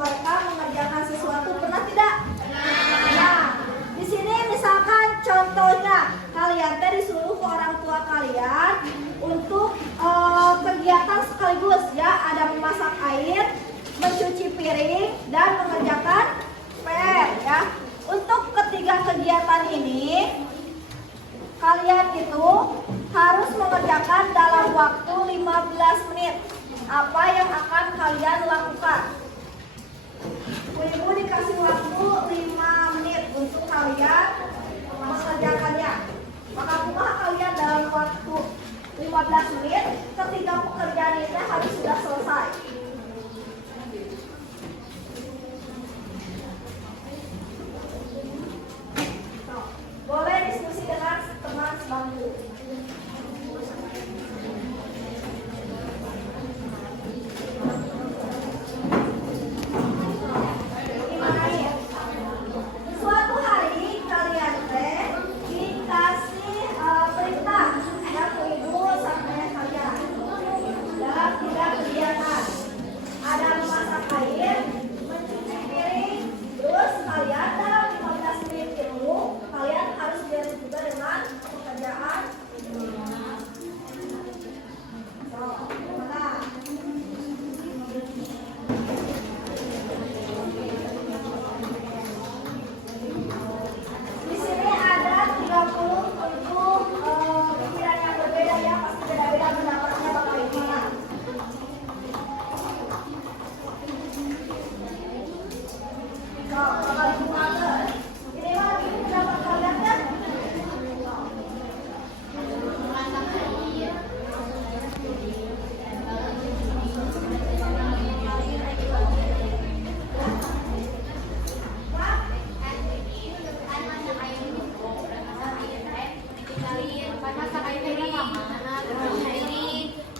mereka mengerjakan sesuatu. Pernah tidak? Nah, di sini misalkan contohnya kalian teh disuruh ke orang tua kalian untuk kegiatan sekaligus ya, ada memasak air, mencuci piring, dan mengerjakan PR ya. Untuk ketiga kegiatan ini kalian itu harus mengerjakan dalam waktu 15 menit. Apa yang akan kalian lakukan? Ibu dikasih waktu 5 menit untuk kalian mengerjakannya. Maka kumaha kalian dalam waktu 15 menit ketika pekerjaan itu harus sudah selesai. Boleh diskusi dengan teman sebangku. Gimana ya? Suatu hari kalian teh dikasih perintah ya ke ibu sampai kalian dalam 3 kegiatan. Ada memasak air, mencuci piring, terus kalian dalam 15 menit itu kalian harus beres juga dengan pekerjaan. Di sini ada 30 untuk pikiran yang berbeda ya, pasti beda-beda pendapatnya bakal gimana. Bakal gimana? Ini lagi pendapat kalian kan?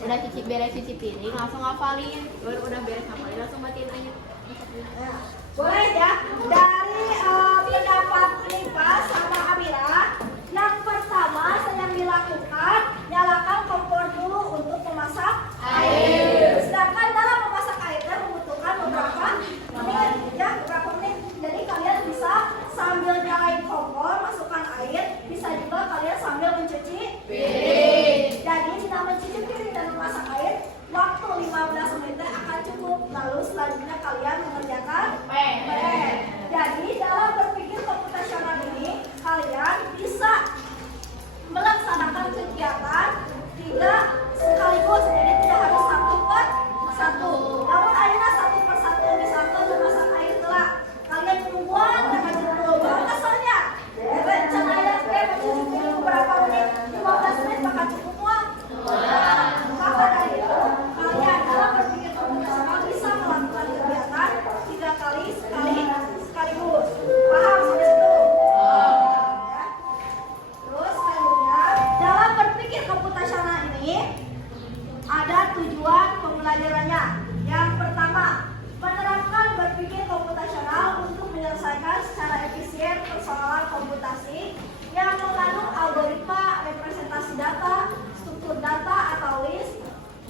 Udah beres cuci piring langsung ngafalin, baru udah beres ngafalin langsung matiin aja. Boleh ya, dari pendapat Rifa sama Amira, yang pertama yang dilakukan nyalakan kompor dulu untuk memasak air. Sedangkan dalam memasak airnya membutuhkan beberapa menit ya, beberapa menit. Jadi kalian bisa sambil nyalain kompor, masukkan air, bisa juga kalian sambil mencuci piring. Jadi dengan mencuci piring dan memasak air, waktu 15 menit akan cukup. Lalu selanjutnya kalian mengerjakan PR. Jadi dalam berpikir komputasional ini kalian bisa melaksanakan kegiatan 3 sekaligus. Jadi tidak harus 1 per 1. Namun akhirnya 1 per 1. Misalkan memasak air telah kalian tungguan dengan dulu kasarnya. Rencana ayat mencuci piring beberapa menit, 15 menit maka cukup uang. Maka dari itu kalian dalam berpikir komputasional bisa melakukan kegiatan 3 kali sekaligus. Paham sampai situ? Ya. Terus selanjutnya dalam berpikir komputasional ini ada tujuan pembelajarannya. Yang pertama, menerapkan berpikir komputasional untuk menyelesaikan secara efisien persoalan komputasi yang mengandung algoritma, representasi data, struktur data atau list,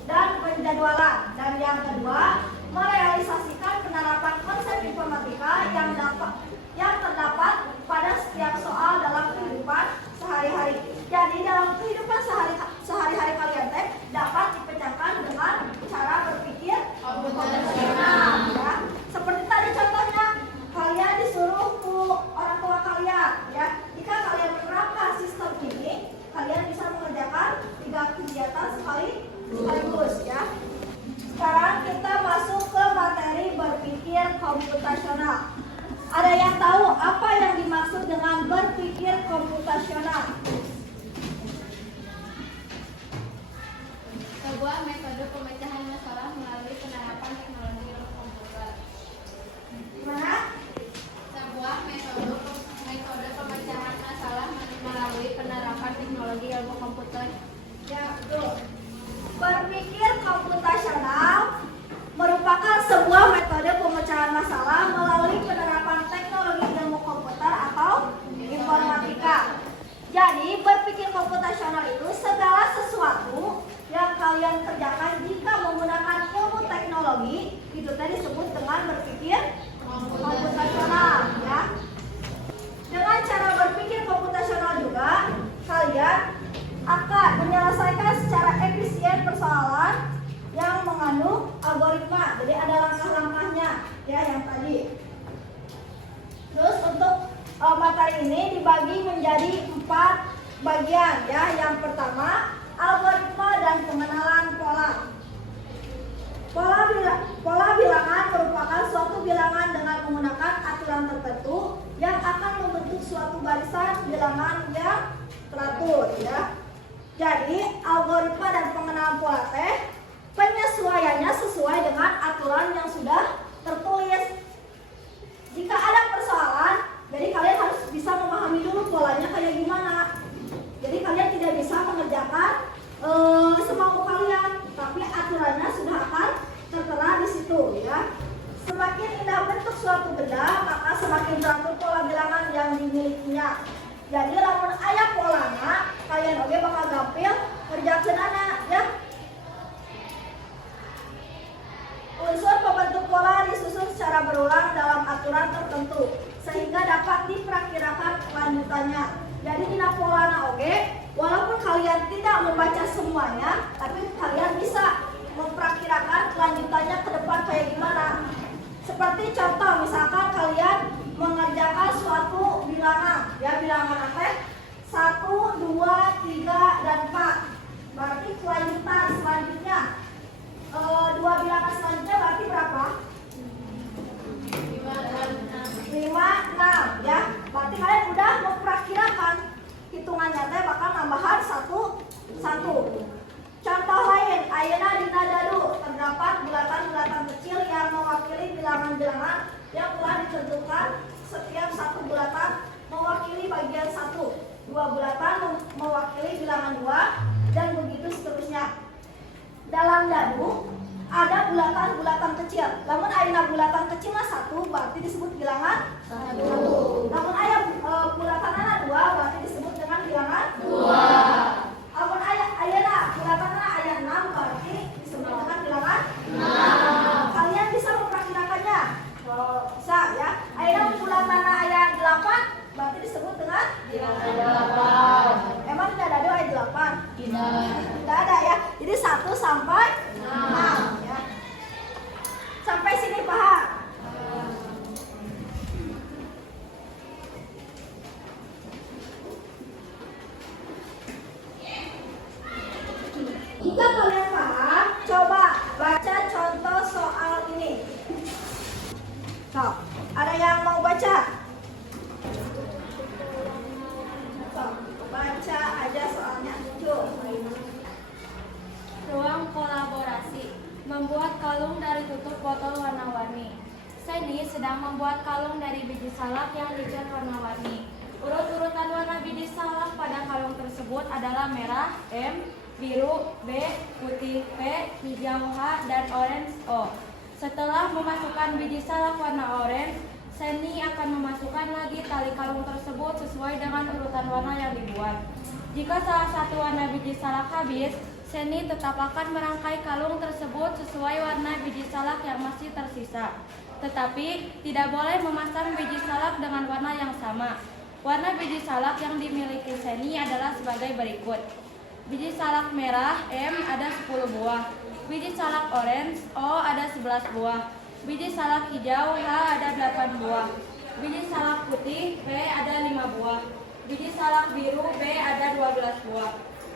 dan penjadwalan. Dan yang kedua, merealisasikan penerapan konsep informatika yang terdapat pada setiap soal dalam kehidupan sehari-hari. Jadi dalam kehidupan sehari-hari kalian teh dapat dipecahkan dengan cara berpikir komputasional ya. Seperti tadi contohnya, kalian disuruh ke orang tua kalian ya. Jika kalian menerapkan sistem ini, kalian bisa mengerjakan 3 kegiatan sekaligus ya. Sekarang kita masuk ke materi berpikir komputasional. Ada yang tahu apa yang dimaksud dengan berpikir komputasional? Sebuah metode pemecahan masalah melalui penerapan teknologi ilmu komputer. Gimana? Sebuah metode pemecahan masalah melalui penerapan teknologi ilmu komputer. Ya, betul. Berpikir komputasional merupakan sebuah metode pemecahan masalah melalui penerapan teknologi ilmu komputer atau informatika. Jadi, berpikir komputasional itu segala sesuatu yang kalian kerjakan jika menggunakan ilmu teknologi itu kita disebut dengan berpikir komputasional ya. Dengan cara berpikir komputasional juga kalian akan menyelesaikan secara efisien persoalan yang mengandung algoritma. Jadi ada langkah-langkahnya ya yang tadi. Terus untuk materi ini dibagi menjadi 4 bagian ya. Yang pertama, algoritma dan pengenalan pola. Pola bilangan merupakan suatu bilangan dengan menggunakan aturan tertentu yang akan membentuk suatu barisan bilangan yang teratur ya. Jadi algoritma dan pengenalan pola penyesuaiannya sesuai dengan aturan yang sudah tertulis. Jika ada persoalan, jadi kalian harus bisa memahami dulu polanya kayak gimana. Jadi kalian tidak bisa mengerjakan semau kalian, tapi aturannya sudah akan tertera di situ ya. Semakin indah bentuk suatu benda, maka semakin teratur pola bilangan yang dimilikinya. Jadi lamun aya polana, kalian oge bakal gampil kerjakeunana ya. Unsur pembentuk pola disusun secara berulang dalam aturan tertentu sehingga dapat diperkirakan kelanjutannya. Jadi dina polana oge, walaupun kalian tidak membaca semuanya, tapi kalian bisa memperkirakan kelanjutannya ke depan kayak gimana. Seperti contoh, misalkan kalian mengerjakan suatu bilangan, ya bilangan apa? 1, 2, 3, dan 4. Berarti kelanjutan selanjutnya 2 bilangan selanjutnya berarti berapa? 5, 6 ya. Berarti kalian udah memperkirakan hitungannya teh bakal nambahan 1. Contoh lain, ayeuna dina dadu terdapat bulatan-bulatan kecil yang mewakili bilangan-bilangan yang telah ditentukan. Setiap satu bulatan mewakili bagian 1, 2 bulatan mewakili bilangan 2, dan begitu seterusnya. Dalam dadu ada bulatan-bulatan kecil. Namun ayeuna bulatan kecilnya 1 berarti disebut bilangan 1. Namun aya bulatanana 2 berarti disebut dengan bilangan 2. Namun ayeuna bulatanana aya 6 berarti disebut dengan bilangan 6. Kalian bisa memperkirakannya? Bisa ya. Ayeuna bulatanana aya 8 berarti disebut dengan bilangan 8. Emang tidak ada aya 8? Tidak ada ya. Jadi 1 sampai 6 ya. Sampai sini paham? Jika kalian paham, coba baca contoh soal ini. So, ada yang mau baca? So, baca aja soalnya. Ruang kolaborasi. Membuat kalung dari tutup botol warna-warni. Seni sedang membuat kalung dari biji salak yang dicat warna-warni. Urut-urutan warna biji salak pada kalung tersebut adalah merah M, biru B, putih P, hijau H, dan orange O. Setelah memasukkan biji salak warna orange, Seni akan memasukkan lagi tali kalung tersebut sesuai dengan urutan warna yang dibuat. Jika salah satu warna biji salak habis, Seni tetap akan merangkai kalung tersebut sesuai warna biji salak yang masih tersisa. Tetapi tidak boleh memasang biji salak dengan warna yang sama. Warna biji salak yang dimiliki Seni adalah sebagai berikut. Biji salak merah M ada 10 buah. Biji salak orange O ada 11 buah. Biji salak hijau H ada 8 buah. Biji salak putih P ada 5 buah. Biji salak biru B ada 12 buah.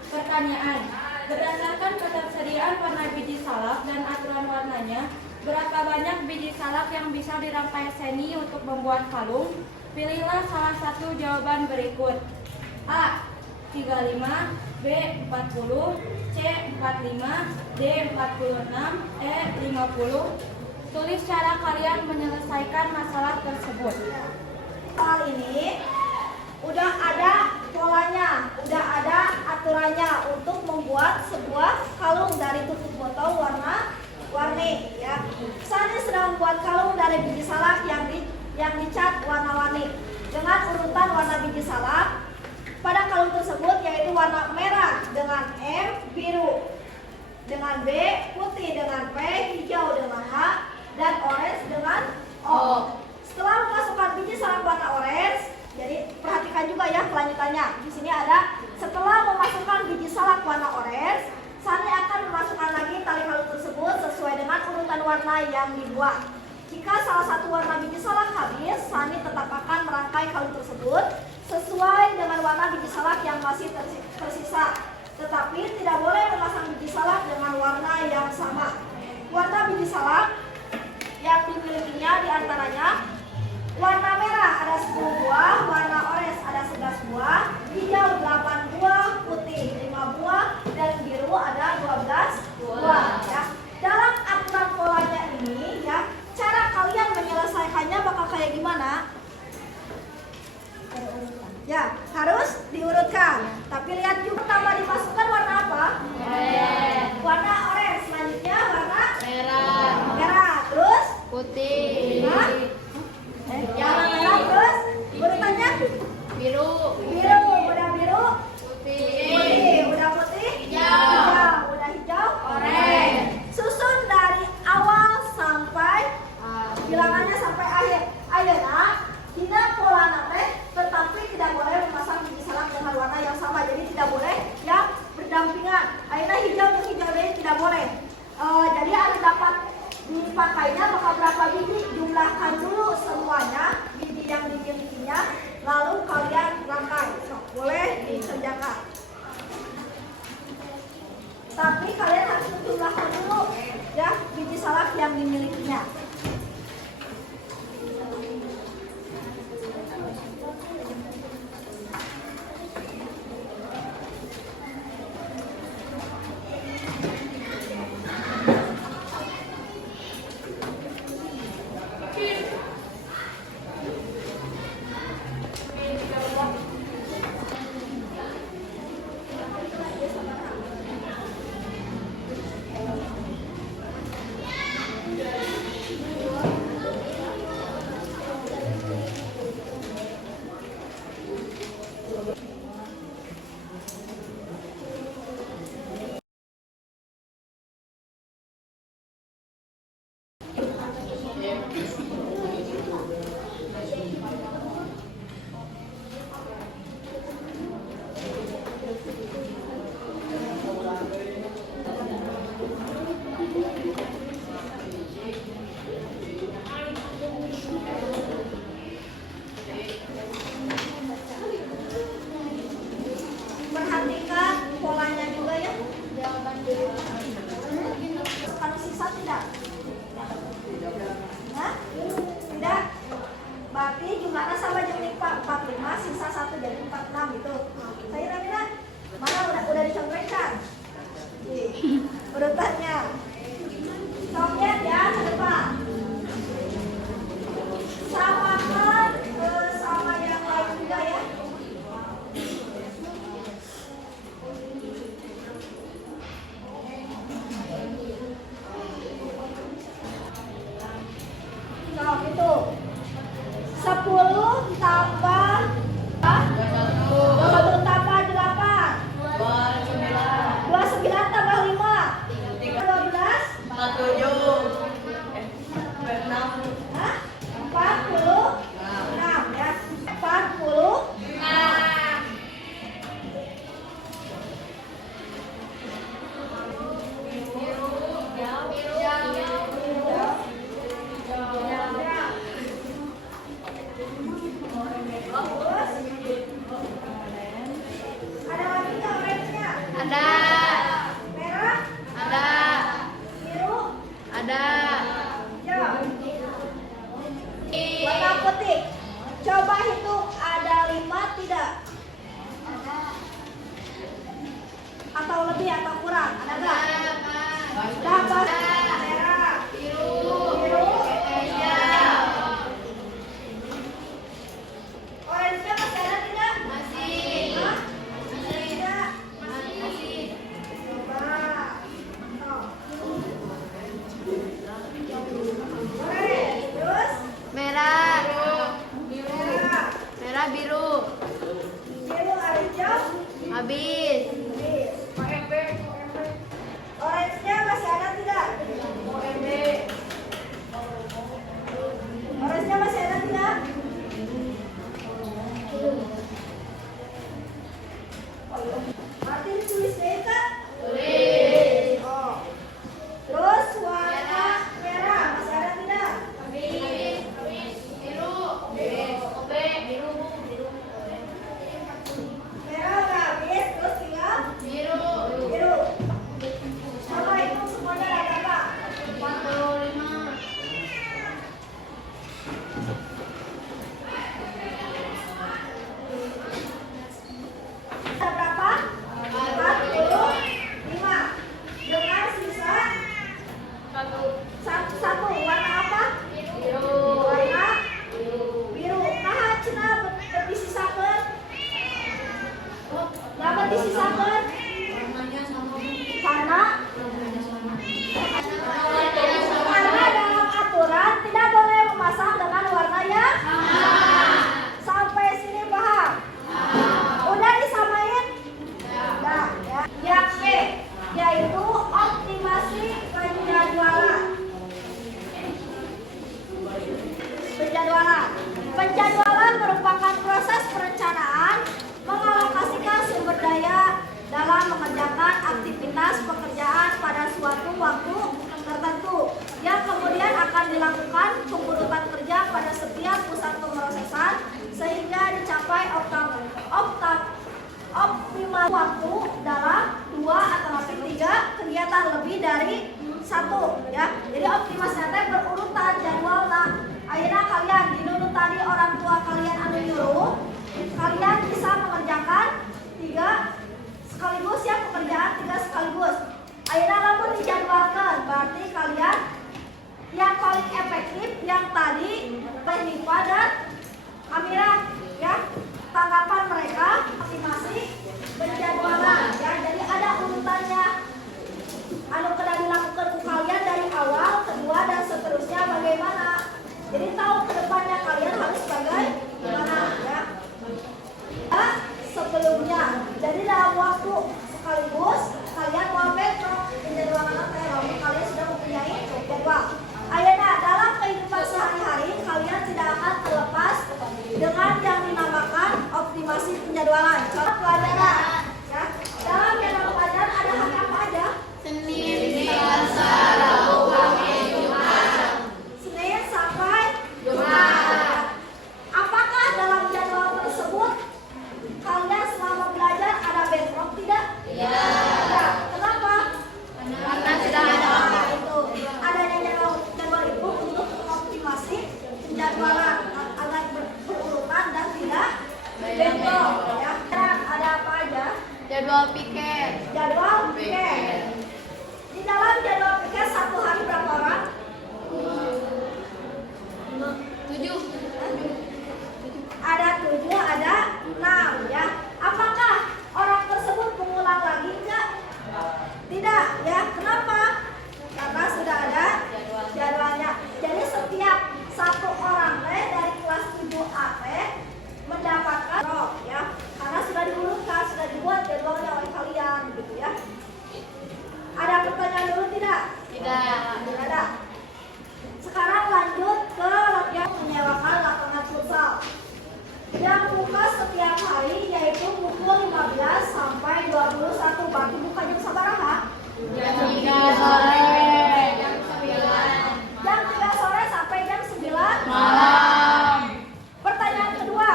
Pertanyaan: berdasarkan ketersediaan warna biji salak dan aturan warnanya, berapa banyak biji salak yang bisa dirangkai Seni untuk membuat kalung? Pilihlah salah satu jawaban berikut. A. 35, B. 40, C. 45, D. 46, E. 50. Tulis cara kalian menyelesaikan masalah tersebut. Soal ini udah ada polanya, udah ada aturannya untuk membuat sebuah kalung dari tutup botol warna-warni ya. Saya sedang membuat kalung dari biji salak yang dicat warna-warni dengan urutan warna biji salak pada kalung tersebut, yaitu warna merah dengan M, biru dengan B, putih dengan P, hijau dengan H, dan bukan warna yang dibuat. Jika salah satu warna biji salak habis, Sani tetap akan merangkai kalung tersebut sesuai dengan warna biji salak yang masih tersisa. Tetapi tidak boleh memasang biji salak dengan warna yang sama. Warna biji salak yang dimilikinya diantaranya warna merah ada 10 buah, warna orange ada 11 buah, hijau 8 buah, putih 5 buah, dan biru ada 12 buah. Ya. Dalam aturan polanya ini, ya, cara kalian menyelesaikannya bakal kayak gimana? Ya, harus diurutkan. Tapi lihat juga pertama dimasukkan warna apa? Warna orange. Selanjutnya warna merah. Terus Putih. warna merah. Terus urutannya Biru. udah biru, putih, udah putih, hijau, udah hijau, orange. Susun dari awal sampai bilangannya sampai akhir. Ayo nak, tidak pola nate, tetapi tidak boleh memasang biji salak dengan warna yang sama. Jadi tidak boleh yang berdampingan. Akhirnya hijau dan hijau ini tidak boleh. Jadi harus dapat dipakainya maka berapa biji, jumlahkan dulu semuanya biji yang dimilikinya, lalu kalian rangkai. Boleh dikerjakan. Tapi kalian harus menjumlahkan dulu ya biji salak yang dimilikinya. Perhatikan polanya juga ya. Kalau sisa tidak? Hah? Tidak? Berarti jumlahnya sama jadi 45, sisa 1 jadi 46 gitu. Saya Ramina, mana udah dicontohkan? Urutannya. Lihat ya ke depan. Samakan sama yang lain juga ya. Nah, itu 10 tambah 20 tambah 8 29 tambah 5 12 Hah? 46 ya 40 40 Satu warna apa? Biru. Warna biru. Nah, cina disisakeun. Kenapa disisakeun? Karena dalam aturan tidak boleh memasang dengan warna yang sampai sini paham? Udah disamain? Udah ya. Yang B yaitu optimasi penjadwalan. Penjadwalan merupakan proses perencanaan mengalokasikan sumber daya dalam mengerjakan aktivitas pekerjaan pada suatu waktu tertentu yang kemudian akan dilakukan pengurutan kerja pada setiap pusat pemrosesan sehingga dicapai optimal waktu dalam 2 atau 3 kegiatan lebih dari 1 ya. Jadi optimasinya teh berurutan jadwalna. Ayeuna kalian dinunut tadi orang tua kalian anu nyuruh, kalian bisa mengerjakan 3 sekaligus ya, pekerjaan 3 sekaligus. Ayeuna lamun dijadwalkan, berarti kalian yang paling efektif yang tadi Nifa dan Amira ya. Tanggapan mereka optimasi penjadwalan ya. Jadi ada urutannya. Anu kena dilakukan ku kalian dari awal, kedua dan seterusnya bagaimana. Jadi tahu ke depannya kalian harus bagaimana ya. Sebelumnya. Jadi dalam waktu sekaligus kalian mau bentrok penjadwalan lalu kalian sudah mempunyai jadwal. Ayeuna dalam kehidupan sehari-hari kalian tidak akan terlepas dengan yang dinamakan optimasi penjadwalan. Contoh pelajaran ya. Dalam jadwal pelajaran ada hari apa aja? Senin, Selasa, Rabu, Kamis, Jumat. Senin sampai Jumat. Apakah dalam jadwal tersebut kalian selama belajar ada bentrok tidak? Iya. Tidak. Kenapa? Karena sudah ada Itu adanya jadwal itu untuk mengoptimasi penjadwalan agar berurutan dan tidak bentrok ya. Dan ada apa aja? jadwal piket. Jadwal piket. Di dalam jadwal piket satu hari berapa orang? 7. Ada 7, ada 6 ya. Apakah orang tersebut mengulang lagi enggak? Tidak ya. Kenapa? Karena sudah ada jadwalnya. Jadi setiap satu orang dari kelas 7A mendapatkan ya. Karena sudah diurutkan, sudah dibuat jadwalnya oleh kalian gitu ya. Ada pertanyaan dulu tidak? Tidak. Tidak ada. Sekarang lanjut ke yang menyewakan lapangan futsal. Yang buka setiap hari yaitu pukul 15 sampai 21. Berarti buka jam sabaraha? Jam 3 sore. Jam 9. Jam 3 sore sampai jam 9 Malam. Pertanyaan kedua.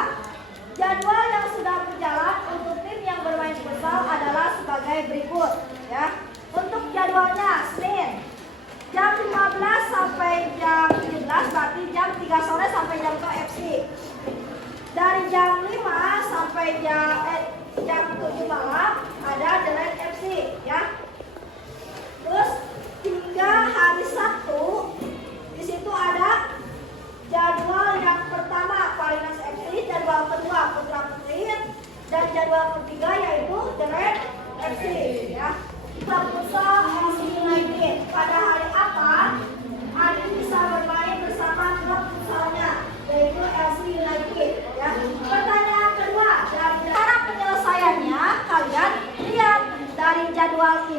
Jadwal yang sudah berjalan untuk tim yang bermain futsal adalah sebagai berikut ya. Untuk jadwalnya Senin jam 15 sampai jam 17, berarti jam 3 sore sampai jam ke FC. Dari jam 5 sampai jam 7 malam ada The Red FC ya. Terus hingga hari Sabtu di situ ada jadwal yang pertama Parinas FC, jadwal kedua Putra Putri, dan jadwal ketiga yaitu The Red FC ya. Klub futsal LC United pada hari apa Adi bisa bermain bersama klub futsalnya yaitu LC United ya. Pertanyaan kedua, dari cara penyelesaiannya kalian lihat dari jadwal ini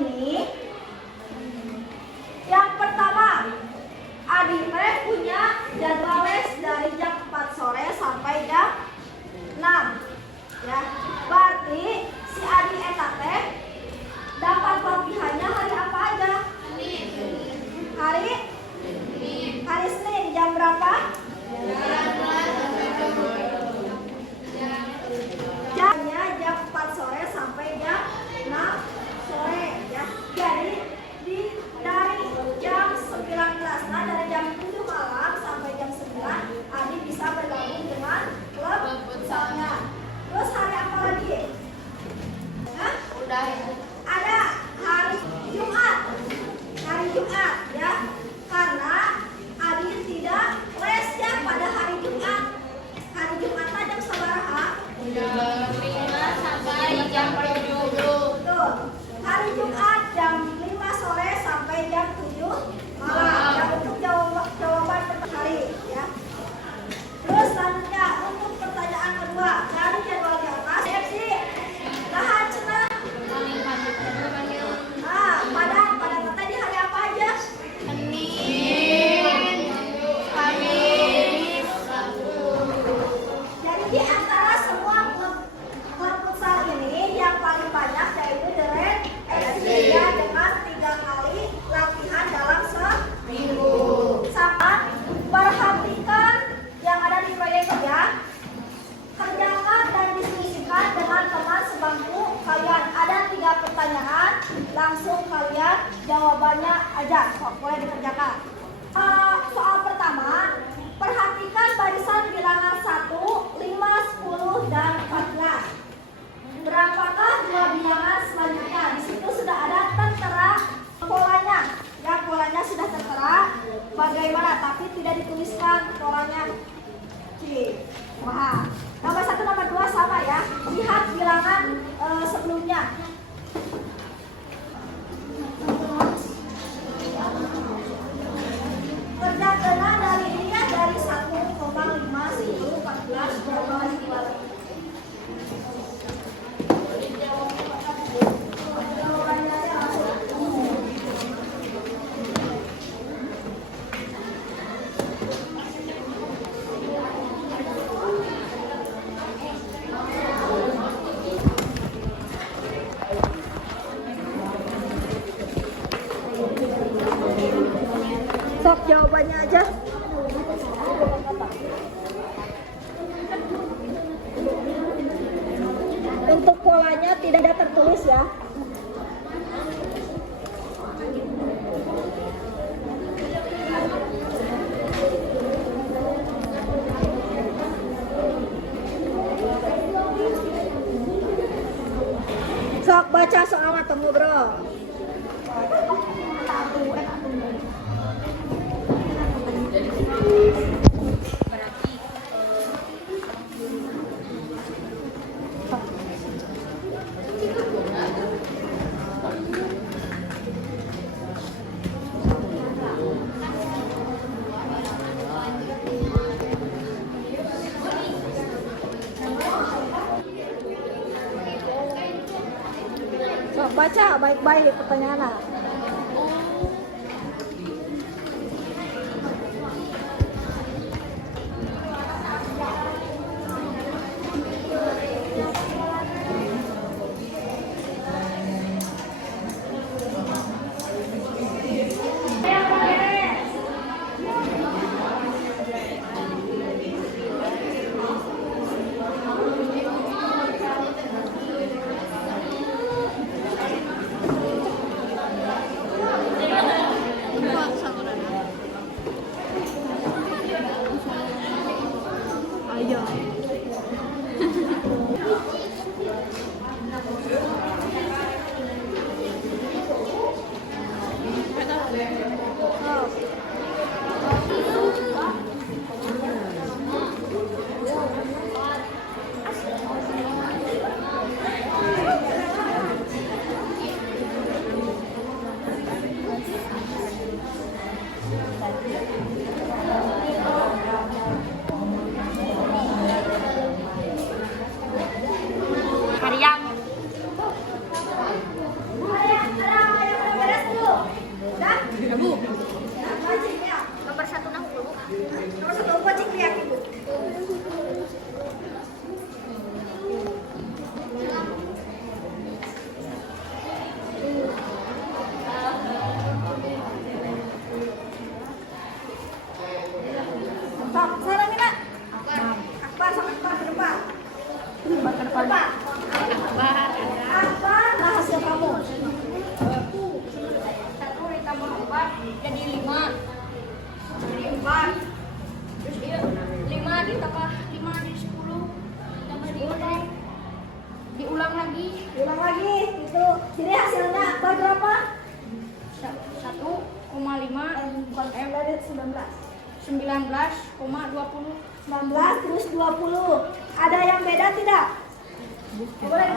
tapi tidak dituliskan polanya. Oke. Wah, nomor 1, nomor 2 sama ya. Lihat bilangan sebelumnya. Kerja kena dari ini kan dari 1,5, 10, 14, 12. Sok jawabannya aja. Untuk polanya tidak ada tertulis ya. Sok baca soal atau ngobrol. Sok baca baik-baik pertanyaannya. Jadi 5. Jadi 4. Terus 5 ditambah 5 jadi 10. Tambah diulang lagi. Ulang lagi itu. Jadi hasilnya akbar berapa? 1,5 dari 19. 19,20. 19 terus 20. Ada yang beda tidak? Boleh.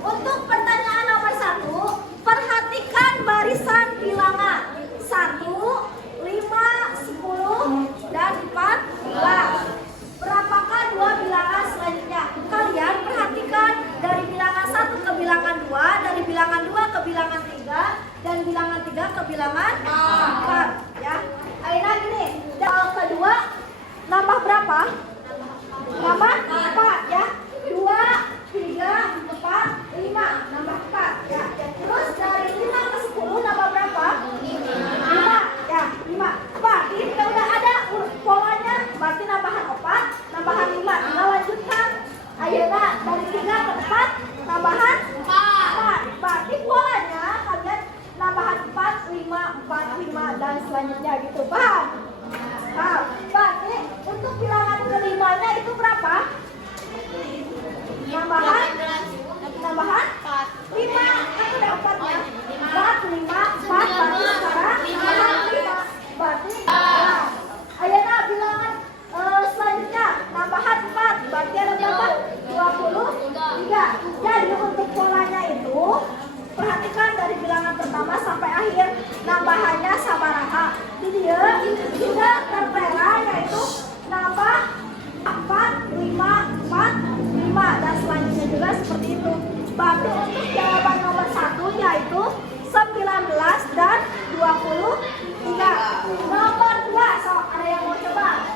Untuk pertanyaan nomor 1, perhatikan barisan bilangan 1, 5, 10, dan 14. Berapakah dua bilangan selanjutnya? Kalian perhatikan dari bilangan 1 ke bilangan 2, dari bilangan 2 ke bilangan 3, dan bilangan 3 ke bilangan 4. Ya. Aina gini, kedua nambah berapa? Nambah 4 ya. 2, 3, 4, 5, nambah 4 ya. Terus dari 5 ke 10 nambah berapa? 5 ya, 5. Berarti kita udah ada polanya, berarti nambahan 4, nambahan 5. Tinggal lanjutkan. Ayeuna dari 3 ke 4 nambahan 4. Berarti polanya kalian nambahan 4, 5, 4, 5 dan selanjutnya gitu. Paham? Paham. Berarti untuk bilangan kelimanya itu berapa? penambahannya sabaraha. Jadi dia sudah tertera yaitu nambah 4, 5, 4, 5 dan selanjutnya juga seperti itu. Berarti untuk jawaban nomor 1 yaitu 19 dan 23. Nomor 2, so ada yang mau coba?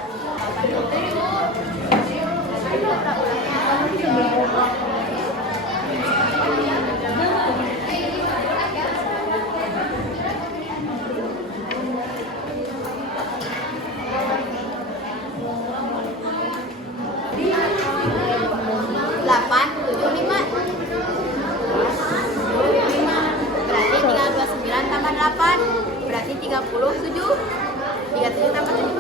Berarti 37. 37 tambah 7.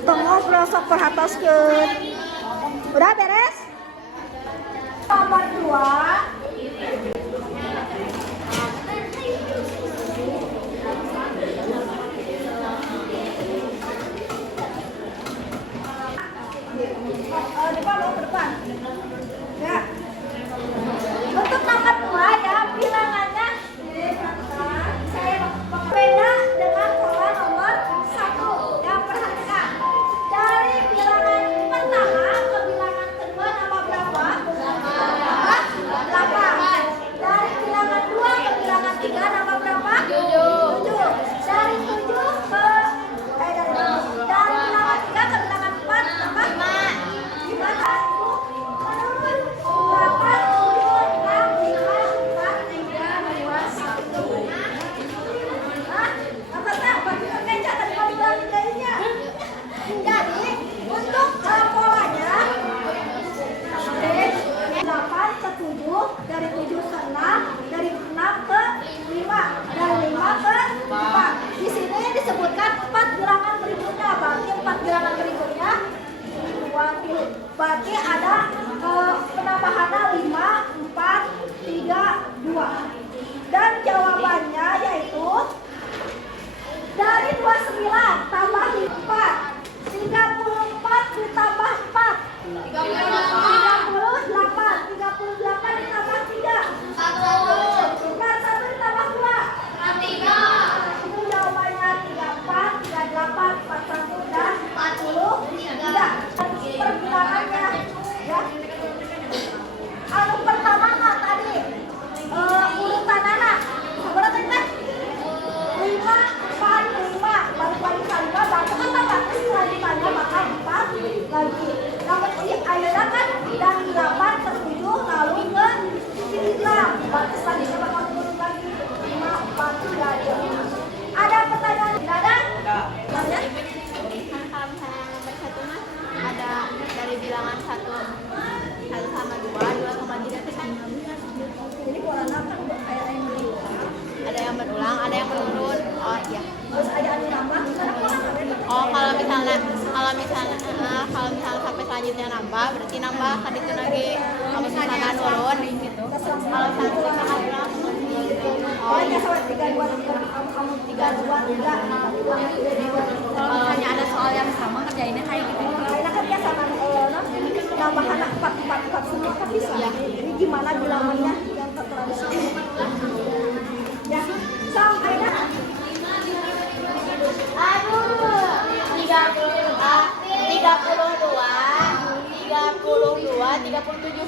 Tunggu prosok perhatoskeun. Udah beres? Nomor 2. Depan mau ke depan. Ya. Untuk nomor 2 ya, bilangannya saya beda dengan pola nomor 1. Ya, perhatikan. Dari bilangan pertama ke bilangan kedua nambah berapa? 8. Dari bilangan 2 ke bilangan 3 nambah berapa? 7. Dari 7 ke dari bilangan 3 ke bilangan 4 nambah 5. Gimana? Menurut 8, 7, 6, 5, 4, 3, 2, 1. Hah? Apa tak? Bagi kekencang tadi kamu bilang jadinya. Jadi, untuk polanya 8 ke 7, dari 7 ke 6, dari 6 ke 5, dari 5 ke 4. Di sini disebutkan 4 bilangan berikutnya. Berarti 4 bilangan berikutnya diwakili. Berarti ada penambahannya 5, 4, 3, 2. Dan jawabannya yaitu dari 29 tambah 4, 34 ditambah 4, 38, 38 ditambah 3, 1 ditambah 2, 3. Itu jawabannya 34, 38, 41 dan 43. Perbilangannya ya. Anu pertama mah tadi urutan anak. Sabar teh teh. 5, 4, 5. Balik lagi ke 5, berarti otomatis selanjutnya bakal 4 lagi. Namun si ayeuna kan dari 8 ke 7 lalu ke 9. Berarti selanjutnya bakal turun lagi 5, 4, 3, 2. Ada pertanyaan? Tidak ada? Tanya? Kalau misalnya nomor 1 mah ada dari bilangan 1 sama 2, 2 sama 3 ke 1. Ini polanya kan kayak yang berulang. Ada yang berulang, ada yang menurun. Oh iya. Terus ada anu nambah, karena pola kan ya. Oh kalau misalnya sampai selanjutnya nambah, berarti nambah tadi itu lagi. Kalau misalnya nurun, kalau misalnya ulang. Oh ya sama 3, 2, 3, kamu 3, 2, 3. Kalau misalnya ada soal yang sama kerjainnya kayak gitu. Karena kan biasa kan nambah anak 4, 4, 4 semua kan bisa. Ini gimana bilangannya yang tertera di sini? Ya, sampai dah. Aduh, 32, 32, 37